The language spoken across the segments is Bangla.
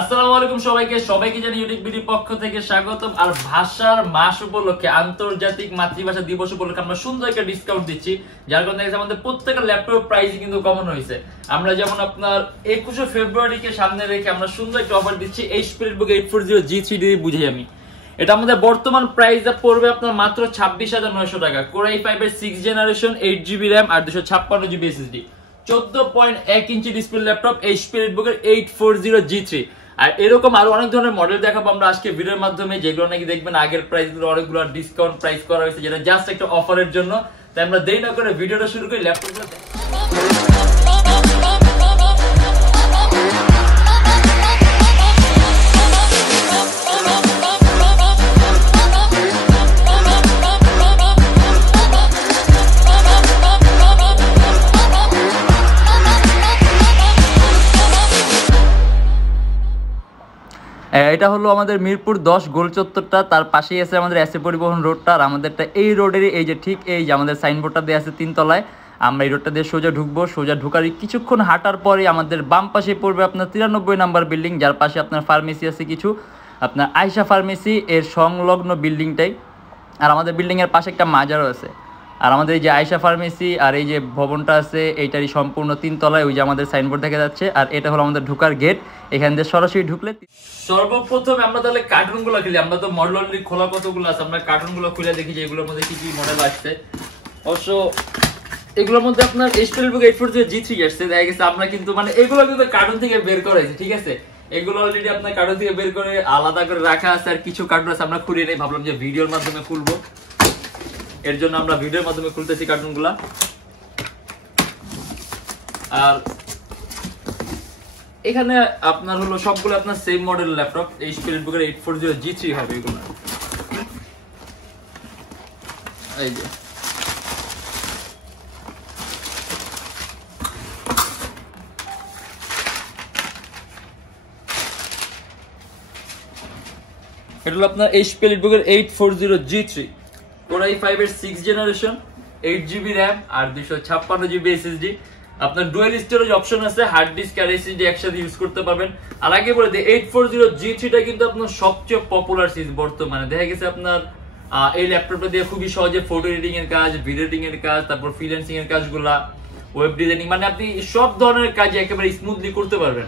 আসসালামু আলাইকুম সবাইকে জানি Youtechbd পক্ষ থেকে স্বাগতম। আর ভাষার মাস উপলক্ষে আন্তর্জাতিক মাতৃভাষা দিবস উপলক্ষে আমরা সুন্দর একটা ডিসকাউন্ট দিচ্ছি, যার কারণে আমাদের প্রত্যেকটা ল্যাপটপ প্রাইস কিন্তু কমন হয়েছে। আমরা যেমন আপনার 21 ফেব্রুয়ারিকে সামনে রেখে আমরা সুন্দর একটা অফার দিচ্ছি। Poribhoan 840 G3D বুঝাই আমি। এটা আমাদের বর্তমান প্রাইস পড়বে আপনার মাত্র 26,900 টাকা। Core i5 এর 6th জেনারেশন 8GB RAM আর 256GB SSD 14.1 inch display laptop Poribhoan 840 G3। আর এরকম আরো অনেক ধরনের মডেল দেখাবো আমরা আজকে ভিডিওর মাধ্যমে, যেগুলো নাকি দেখবেন আগের প্রাইস গুলো অনেকগুলো ডিসকাউন্ট প্রাইস করা হয়েছে, যেটা জাস্ট একটা অফারের জন্য। তাই আমরা দেরি না করে ভিডিওটা শুরু করি। ল্যাপটপগুলো এটা হলো আমাদের মিরপুর 10 গোল চত্বরটা, তার পাশেই আছে আমাদের পরিবহন রোডটা। আর আমাদেরটা এই রোডেরই এই যে ঠিক এই যে আমাদের সাইনবোর্ডটা দেওয়া আছে 3 তলায়। আমরা এই রোডটা দিয়ে সোজা ঢুকবো, সোজা ঢুকার কিছুক্ষণ হাঁটার পরে আমাদের বাম পাশে পড়বে আপনার 93 নাম্বার বিল্ডিং, যার পাশে আপনার ফার্মেসি আছে কিছু, আপনার আয়শা ফার্মেসি এর সংলগ্ন বিল্ডিংটাই। আর আমাদের বিল্ডিংয়ের পাশে একটা মাজারও আছে। আর আমাদের এই যে আয়শা ফার্মেসি আর এই যে ভবনটা আছে এইটারই সম্পূর্ণ 3 তলায়, ওই যে আমাদের সাইনবোর্ড দেখা যাচ্ছে। আর এটা হলো আমাদের ঢোকার গেট, এখান দিয়ে সরাসরি ঢুকলে সর্বপ্রথম আমরা তাহলে কার্টুনগুলো খুলি। আমরা তো মডেল অলরেডি খোলা কতগুলো আছে, আমরা কার্টুনগুলো খুলে দেখি যে এগুলোর মধ্যে কি কি মডেল আসছে। অবশ্য এগুলোর মধ্যে আপনার Poribhoan 840 G3 আসছে, দেখা গেছে আমরা কিন্তু মানে এগুলো কিন্তু কার্টুন থেকে বের করা হয়েছে, ঠিক আছে। এগুলো অলরেডি আপনার কার্টুন থেকে বের করে আলাদা করে রাখা আছে। আর কিছু কার্টুন আছে আমরা খুলে নেই, ভাবলাম যে ভিডিওর মাধ্যমে খুলবো, এর জন্য আমরা ভিডিওর মাধ্যমে খুলতেছি কার্টুনগুলা। আর এখানে আপনার হলো সবগুলো আপনার same model laptop Poribhoan 840 G3 হবে এগুলো। এই যে এটা হলো আপনার Poribhoan 840 G3 Core i5 এর 6th জেনারেশন 8GB RAM আর 256GB SSD। আপনার ডুয়াল স্টোরেজ অপশন আছে, হার্ড ডিস্ক আর এসএসডি একসাথে ইউজ করতে পারবেন। আর আগে বলে দিই 840 G3 টা কিন্তু আপনার সবচেয়ে পপুলার সিরিজ বর্তমানে। দেখা গেছে আপনার এই ল্যাপটপটা দিয়ে খুবই সহজে ফটো এডিটিং এর কাজ, ভিডিও এডিটিং এর কাজ, তারপর ফ্রিল্যান্সিং এর কাজগুলা, ওয়েব ডিজাইনিং, মানে আপনি সব ধরনের কাজ একেবারে স্মুথলি করতে পারবেন।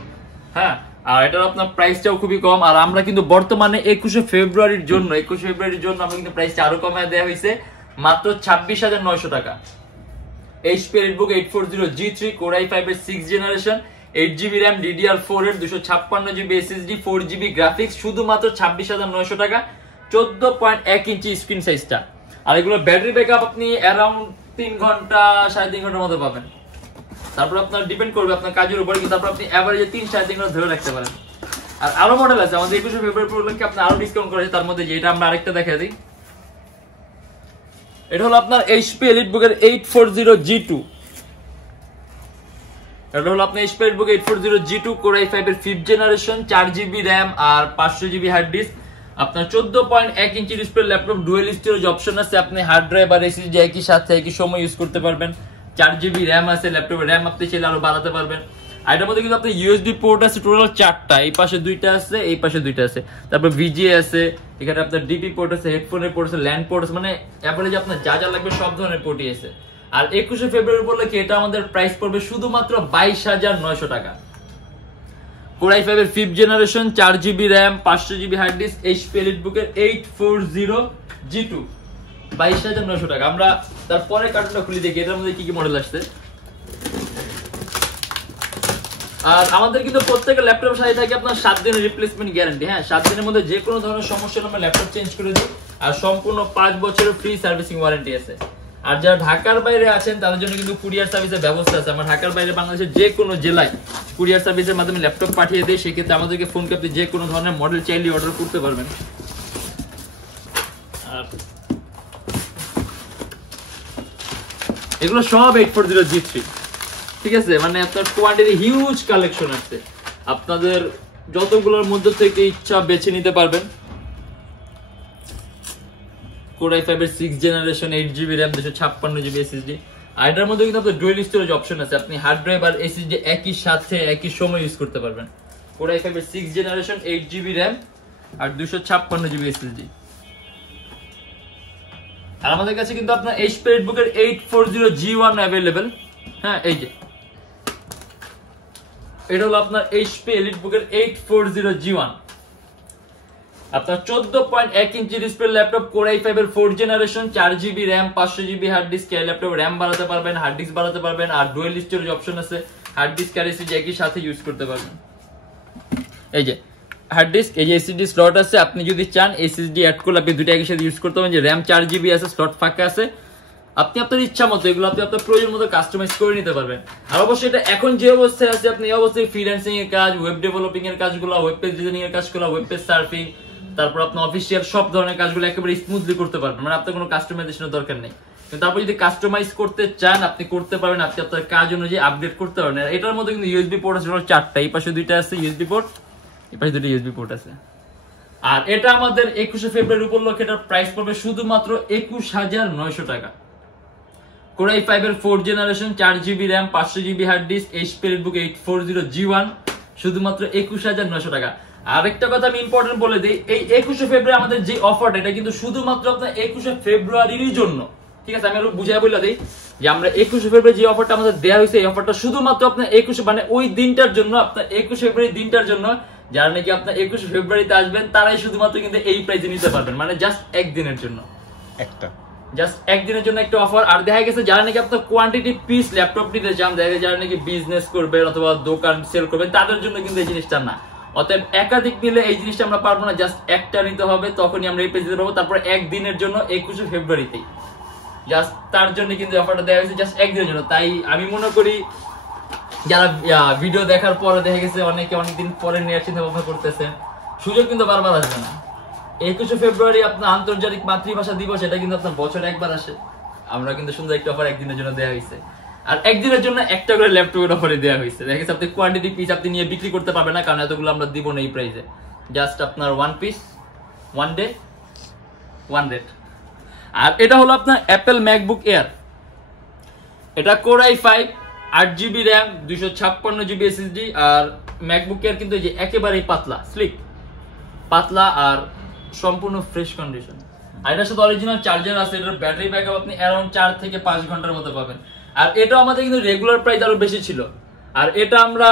হ্যাঁ, আর এটার আপনার প্রাইসটাও খুবই কম। আর আমরা কিন্তু বর্তমানে 21 ফেব্রুয়ারির জন্য আমরা কিন্তু প্রাইসটা আরো কমায় দেওয়া হয়েছে মাত্র 26,900 টাকা। Poribhoan 840 G3 Core i5 এর 6th generation 8GB RAM DDR4 এর 256GB SSD 4GB গ্রাফিক্স, শুধুমাত্র 26,900 টাকা। 14.1 ইঞ্চি স্ক্রিন সাইজটা। আর এগুলো ব্যাটারি ব্যাকআপ আপনি অ্যারাউন্ড 3 ঘন্টা 3.5 ঘন্টার মতো পাবেন। তারপর আপনার ডিপেন্ড করবে আপনার কাজের উপর, কিন্তু তারপর আপনি এভারেজে 3-3.5 ঘন্টা ধরে রাখতে পারেন। আর আরো মডেল আছে আমাদের 21 ফেব্রুয়ারি উপলক্ষে আপনি আরো ডিসকাউন্ট করেছে, তার মধ্যে যেটা আমরা আরেকটা দেখা দিই। এটা হলো আপনার Poribhoan 840 G2। এটা হলো আপনার Poribhoan 840 G2 Core i5 এর 5th জেনারেশন 4GB RAM আর 500GB হার্ড ডিস্ক। আপনার 14.1 inch display laptop, dual storage option আছে, আপনি হার্ড ড্রাইভ আর এসএসডি একই সাথে একই সময় ইউজ করতে পারবেন। 4GB RAM আছে ল্যাপটপে, RAM আপনি চাইলে আরো বাড়াতে পারবেন। আর এটার মধ্যে কিন্তু আপনার USB পোর্ট আছে টোটাল 4টা, এই পাশে 2টা আছে, এই পাশে 2টা আছে। তারপর VGA আছে, এখানে আপনার DP পোর্ট আছে, হেডফোনের পোর্ট আছে, ল্যান্ড পোর্ট আছে, মানে অ্যাভারেজ আপনার যা যা লাগবে সব ধরনের পোর্টই আছে। আর 21 ফেব্রুয়ারি উপলক্ষে এটা আমাদের প্রাইস পড়বে শুধুমাত্র 22,900 টাকা। Core i5 এর 5th generation 4GB RAM 500GB hard disk Poribhoan 840 G2 22,900 টাকা। আমরা তারপরে কার্টুনটা খুলে দেখি এটার মধ্যে কি কি মডেল আসছে। আর আমাদের কিন্তু প্রত্যেকটা ল্যাপটপের সাথে থাকে আপনার 7 দিনের রিপ্লেসমেন্ট গ্যারান্টি। হ্যাঁ, 7 দিনের মধ্যে যে কোনো ধরনের সমস্যা হলে আমরা ল্যাপটপ চেঞ্জ করে দিই। আর সম্পূর্ণ 5 বছরের ফ্রি সার্ভিসিং ওয়ারেন্টি আছে। আর যারা ঢাকার বাইরে আছেন তাদের জন্য কিন্তু কুরিয়ার সার্ভিসের ব্যবস্থা আছে। আমরা ঢাকার বাইরে বাংলাদেশের যে কোনো জেলায় কুরিয়ার সার্ভিসের মাধ্যমে ল্যাপটপ পাঠিয়ে দিই, সেক্ষেত্রে আমাদেরকে ফোন করে আপনি যে কোনো ধরনের মডেল চাইলে অর্ডার করতে পারবেন। এগুলো সব 840 G3, ঠিক আছে। মানে আপনার কোয়ান্টিটি হিউজ কালেকশন আছে, আপনাদের যতগুলোর মধ্যে থেকে ইচ্ছা বেছে নিতে পারবেন। Core i5 এর 6th generation 8GB RAM 256GB SSD। আর এটার মধ্যে কিন্তু আপনার ডুয়াল স্টোরেজ অপশন আছে, আপনি হার্ড ড্রাইভ আর এসএসডি একই সাথে একই সময় ইউজ করতে পারবেন। Core i5 এর 6th জেনারেশন 8GB RAM আর 256GB SSD। আর আমাদের কাছে কিন্তু আপনার HP EliteBook এর 840G1 अवेलेबल। হ্যাঁ এই যে এটা হলো আপনার HP EliteBook এর 840G1। আপনার 14.1 inch display laptop Core i5 এর 4th generation 4GB RAM 500GB hard disk এর ল্যাপটপ RAM বাড়াতে পারবেন, হার্ড ডিস্ক বাড়াতে পারবেন আর ডুয়াল স্টোরেজ অপশন আছে। হার্ড ডিস্ক আর এসএসডি একই সাথে ইউজ করতে পারবেন। এই যে হার্ড ডিস্ক, এই যে এসএসডি স্লট আছে, আপনি যদি চান এসএসডি অ্যাড করলে আপনি দুটো একই সাথে ইউজ করতে পারবেন। যে RAM 4GB আছে, স্লট ফাঁকা আছে, আপনি আপনার ইচ্ছা মতো এগুলো আপনি আপনার প্রয়োজন মতো কাস্টমাইজ করে নিতে পারবেন। আর অবশ্যই এটা এখন যে অবস্থায় আছে আপনি এই অবস্থায় ফ্রিল্যান্সিং এর কাজ, ওয়েব ডেভেলপিং এর কাজগুলো, ওয়েব পেজ ডিজাইনিং এর কাজগুলো, ওয়েব পেজ সার্ফিং, তারপর আপনার অফিসিয়াল সব ধরনের কাজগুলো একেবারে স্মুথলি করতে পারবেন। মানে আপনার কোনো কাস্টমাইজেশনের দরকার নেই। কিন্তু তারপর যদি কাস্টমাইজ করতে চান আপনি করতে পারবেন, আপনি আপনার কাজ অনুযায়ী আপডেট করতে পারবেন। এটার মধ্যে কিন্তু ইউএসবি পোর্ট আছে 4টা, এই পাশে 2টা আছে ইউএসবি পোর্ট, এই পাশে 2টা ইউএসবি পোর্ট আছে। আর এটা আমাদের 21শে ফেব্রুয়ারি উপলক্ষে এটার প্রাইস পড়বে শুধুমাত্র 21,900 টাকা। Core i5 এর 4th generation 4GB RAM 500GB hard disk HP EliteBook 840G1 শুধুমাত্র 21,900 টাকা। আরেকটা কথা আমি ইম্পর্টেন্ট বলে দিই, এই 21শে ফেব্রুয়ারি আমাদের যে অফারটা এটা কিন্তু শুধুমাত্র আপনার 21শে ফেব্রুয়ারির জন্য। ঠিক আছে, আমি আরো বুঝাই বলে দিই যে আমরা 21শে ফেব্রুয়ারি যে অফারটা আমাদের দেয়া হয়েছে এই অফারটা শুধুমাত্র আপনার 21 মানে ওই দিনটার জন্য, আপনার 21শে ফেব্রুয়ারি দিনটার জন্য। যারা নাকি আপনার 21শে ফেব্রুয়ারিতে আসবেন তারাই শুধুমাত্র কিন্তু এই প্রাইসে নিতে পারবেন, মানে জাস্ট একদিনের জন্য, জাস্ট একদিনের জন্য একটা অফার। আর দেখা গেছে যারা নাকি আপনার কোয়ান্টিটি পিস ল্যাপটপ নিতে চান, দেখা গেছে যারা নাকি বিজনেস করবেন অথবা দোকান সেল করবেন তাদের জন্য কিন্তু এই জিনিসটা না। অতএব একাধিক নিলে এই জিনিসটা আমরা পারবো না, জাস্ট একটা নিতে হবে, তখনই আমরা এই পেজ দিতে পারবো। তারপর একদিনের জন্য 21শে ফেব্রুয়ারিতেই জাস্ট তার জন্য কিন্তু অফারটা দেওয়া হয়েছে, জাস্ট একদিনের জন্য। তাই আমি মনে করি যারা ভিডিও দেখার পরে দেখা গেছে অনেকে অনেকদিন পরে নেওয়ার চিন্তা ভাবনা করতেছেন, সুযোগ কিন্তু বারবার আসবে না। 21শে ফেব্রুয়ারি আপনার আন্তর্জাতিক মাতৃভাষা দিবস, এটা কিন্তু আপনার বছরে একবার আসে। আমরা কিন্তু সুন্দর একটা অফার একদিনের জন্য দেওয়া হয়েছে। আর একদিনের জন্য একটা করে ল্যাপটপের অফারে দেওয়া হয়েছে। দেখা গেছে আপনি কোয়ান্টিটি পিস আপনি নিয়ে বিক্রি করতে পারবেন না, কারণ এতগুলো আমরা দিব না এই প্রাইসে। জাস্ট আপনার 1 পিস 1 ডে 1 রেট। আর এটা হলো আপনার অ্যাপেল ম্যাকবুক এয়ার। এটা Core i5 8GB RAM 256GB SSD। আর ম্যাকবুক এয়ার কিন্তু যে একেবারেই পাতলা, স্লিক পাতলা আর সম্পূর্ণ ফ্রেশ কন্ডিশন। আর এটার সাথে অরিজিনাল চার্জার আছে। এটার ব্যাটারি ব্যাকআপ আপনি অ্যারাউন্ড 4 থেকে 5 ঘন্টার মতো পাবেন। আর এটা আমাদের কিন্তু রেগুলার প্রাইস আরো বেশি ছিল, আর এটা আমরা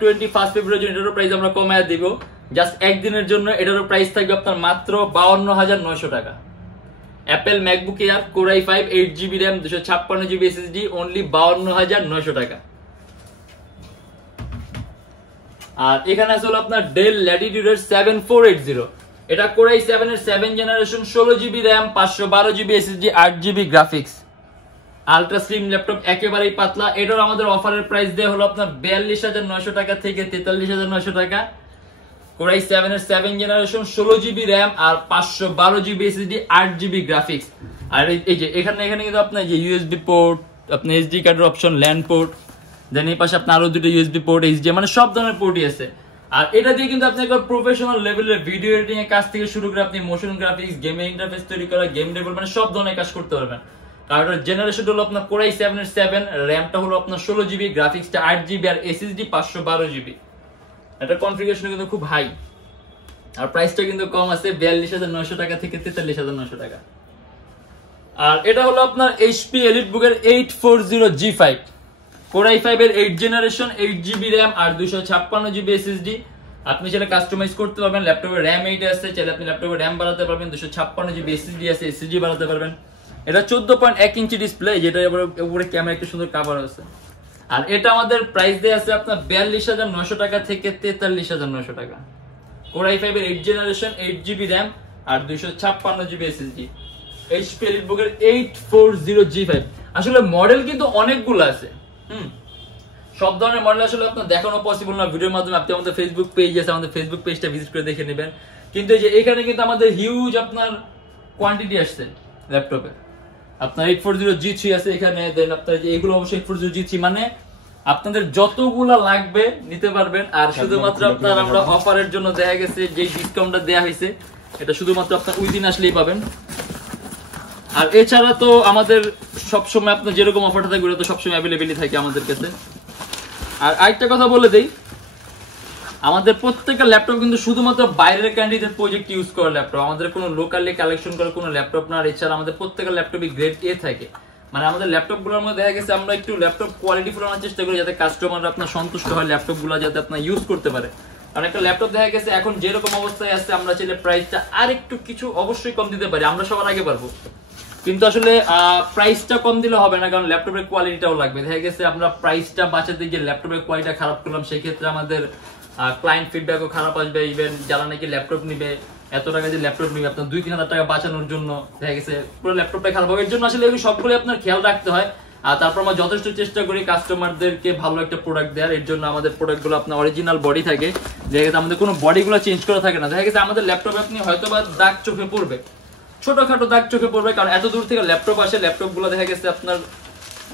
21 ফেব্রুয়ারি এটারও প্রাইস আমরা কমায় দিব জাস্ট একদিনের জন্য। এটারও প্রাইস থাকবে আপনার মাত্র 52,900 টাকা। Apple MacBook air Core i5 8GB RAM 256GB SSD only 52,900 টাকা। আর এখানে আছে হলো আপনার ডেল ল্যাটিটিউড এর 7480। এটা Core i7 এর 7th generation 16GB RAM 512GB SSD 8GB graphics, ultra slim laptop, একেবারেই পাতলা। এটার আমাদের অফারের প্রাইস দেওয়া হলো আপনার 42,900 টাকা থেকে 43,900 টাকা। Core i7 এর 7th জেনারেশন 16GB RAM আর 512GB SSD 8GB গ্রাফিক্স। আর এই যে এখানে কিন্তু আপনার যে ইউএসবি পোর্ট, আপনার এসডি কার্ডের অপশন, ল্যান্ড পোর্ট, দেন এই পাশে আপনার আরো দুটো ইউএসবি পোর্ট, এইচডিএমআই, মানে সব ধরনের পোর্টই আছে। আর এটা দিয়ে কিন্তু আপনি একবার প্রফেশনাল লেভেলের ভিডিও এডিটিং এর কাজ থেকে শুরু করে আপনি মোশন গ্রাফিক্স, গেমিং ইন্টারফেস তৈরি করা, গেম ডেভেলপমেন্ট, মানে সব ধরনের কাজ করতে পারবেন। আর জেনারেশন হলো আপনার Core i7 এর 7, র‍্যামটা হলো আপনার 16GB, গ্রাফিক্সটা 8GB আর এসএসডি 512GB। এটা কনফিগারেশন কিন্তু খুব হাই। আর প্রাইসটা কিন্তু কম আছে, 42,900 টাকা থেকে 43,900 টাকা। আর এটা হলো আপনার HP EliteBook এর 840G5, Core i5 এর 8th জেনারেশন 8GB RAM আর 256GB SSD। আপনি চাইলে কাস্টমাইজ করতে পারবেন। ল্যাপটপের RAM 8 আছে, চাইলে আপনি ল্যাপটপের RAM বাড়াতে পারবেন, 256GB SSD আছে, SSD বাড়াতে পারবেন। এটা 14.1 ইঞ্চি ডিসপ্লে, যেটা উপরে ক্যামেরা একটা সুন্দর কভার আছে। আর এটা আমাদের প্রাইস দেয়া আছে আপনার 42,900 টাকা থেকে 43,900 টাকা। Core i5 এর 8th জেনারেশন 8GB RAM আর 256GB SSD, HP EliteBook এর 840G5। আসলে মডেল কিন্তু অনেকগুলো আছে, সব ধরনের মডেল আসলে আপনার দেখানো পসিবল না ভিডিওর মাধ্যমে। আপনি আমাদের ফেসবুক পেজ আছে, আমাদের ফেসবুক পেজটা ভিজিট করে দেখে নেবেন। কিন্তু এই যে এখানে কিন্তু আমাদের হিউজ আপনার কোয়ান্টিটি আসছে ল্যাপটপে। আপনার 840G3 আছে এখানে, দেন আপনার যে এগুলো অবশ্যই 840G3, মানে আপনাদের যতগুলা লাগবে নিতে পারবেন। আর শুধুমাত্র আপনার আমরা অফারের জন্য দেখা গেছে যে ডিসকাউন্টটা দেয়া হয়েছে এটা শুধুমাত্র আপনার ওই দিন আসলেই পাবেন। আর এছাড়া তো আমাদের সবসময় আপনার যেরকম অফারটা থাকবে ওটা তো সবসময় অ্যাভেলেবেলই থাকে আমাদের কাছে। আর আরেকটা কথা বলে দেই, আমাদের প্রত্যেকটা ল্যাপটপ কিন্তু শুধুমাত্র বাইরের ক্যান্ডিডেট প্রজেক্ট ইউজ করা ল্যাপটপ, আমাদের কোনো লোকালি কালেকশন করা কোনো ল্যাপটপ না। এছাড়া আমাদের প্রত্যেকটা ল্যাপটপই গ্রেড এ থাকে, মানে আমাদের ল্যাপটপগুলোর মধ্যে দেখা গেছে আমরা একটু ল্যাপটপ কোয়ালিটি ফুল আনার চেষ্টা করি যাতে কাস্টমাররা আপনার সন্তুষ্ট হয়, ল্যাপটপগুলো যাতে আপনার ইউজ করতে পারে। কারণ একটা ল্যাপটপ দেখা গেছে এখন যেরকম অবস্থায় আছে আমরা চাইলে প্রাইসটা আর একটু কিছু অবশ্যই কম দিতে পারি, আমরা সবার আগে পারবো, কিন্তু আসলে প্রাইসটা কম দিলে হবে না, কারণ ল্যাপটপের কোয়ালিটিটাও লাগবে। দেখা গেছে আমরা প্রাইসটা বাঁচাতে গিয়ে ল্যাপটপের কোয়ালিটি খারাপ করলাম, সেই ক্ষেত্রে আমাদের ক্লায়েন্ট ফিডব্যাকও খারাপ আসবে। ইভেন যারা নাকি ল্যাপটপ নিবে, এত টাকা দিয়ে ল্যাপটপ নিবে, আপনার 2-3 হাজার টাকা বাঁচানোর জন্য দেখা গেছে পুরো ল্যাপটপটা খারাপ হবে। এর জন্য আসলে এগুলো সবগুলো আপনার খেয়াল রাখতে হয়। আর তারপর আমরা যথেষ্ট চেষ্টা করি কাস্টমারদেরকে ভালো একটা প্রোডাক্ট দেওয়ার। এর জন্য আমাদের প্রোডাক্টগুলো আপনার অরিজিনাল বডি থাকে, দেখা গেছে আমাদের কোনো বডিগুলো চেঞ্জ করা থাকে না। দেখা গেছে আমাদের ল্যাপটপে আপনি হয়তো বা দাগ চোখে পড়বে, ছোটখাটো দাগ চোখে পড়বে, কারণ এত দূর থেকে ল্যাপটপ আসে, ল্যাপটপগুলো দেখা গেছে আপনার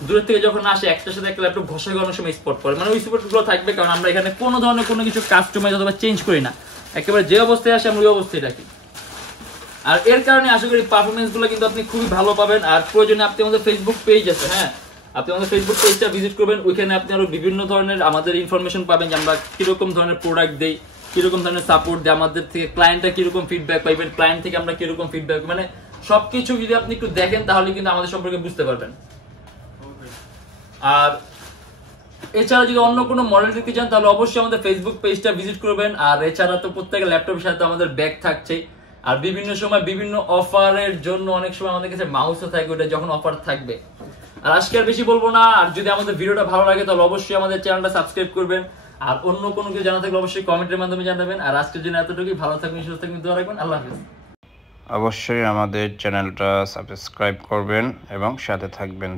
দূর থেকে যখন আসে একটার সাথে একটা ল্যাপটপ ঘষা করানোর সময় স্পট পড়ে, মানে ওই স্পটগুলো থাকবে, কারণ আমরা এখানে কোনো ধরনের কোনো কিছু কাস্টমাইজ অথবা চেঞ্জ করি না, একেবারে যে অবস্থায় আসে আমরা ওই অবস্থায় রাখি। আর এর কারণে আশা করি পারফরমেন্স গুলো কিন্তু আপনি খুবই ভালো পাবেন। আর প্রয়োজনে আপনি আমাদের ফেসবুক পেজ আছে, হ্যাঁ আপনি আমাদের ফেসবুক পেজটা ভিজিট করবেন, ওইখানে আপনি আরো বিভিন্ন ধরনের আমাদের ইনফরমেশন পাবেন যে আমরা কিরকম ধরনের প্রোডাক্ট দেই, কিরকম ধরনের সাপোর্ট দেয়, আমাদের থেকে ক্লায়েন্টটা কিরকম ফিডব্যাক পাইবেন, ক্লায়েন্ট থেকে আমরা কিরকম ফিডব্যাক, মানে সবকিছু যদি আপনি একটু দেখেন তাহলে কিন্তু আমাদের সম্পর্কে বুঝতে পারবেন। আর এছাড়া যদি অন্য কোনো মডেল দেখতে চান তাহলে অবশ্যই আমাদের ফেসবুক পেজটা ভিজিট করবেন। আর এছাড়া তো প্রত্যেকটা ল্যাপটপের সাথে আমাদের ব্যাগ থাকছে, আর বিভিন্ন সময় বিভিন্ন অফারের জন্য অনেক সময় আমাদের কাছে মাউসও থাকে, ওটা যখন অফার থাকবে। আর আজকে আর বেশি বলবো না, আর যদি আমাদের ভিডিওটা ভালো লাগে তাহলে অবশ্যই আমাদের চ্যানেলটা সাবস্ক্রাইব করবেন, আর অন্য কোনো কিছু জানা থাকলে অবশ্যই কমেন্টের মাধ্যমে জানাবেন। আর আজকের জন্য এতটুকুই, ভালো থাকবেন, সুস্থ থাকবেন, দোয়া রাখবেন, আল্লাহ হাফেজ। অবশ্যই আমাদের চ্যানেলটা সাবস্ক্রাইব করবেন এবং সাথে থাকবেন।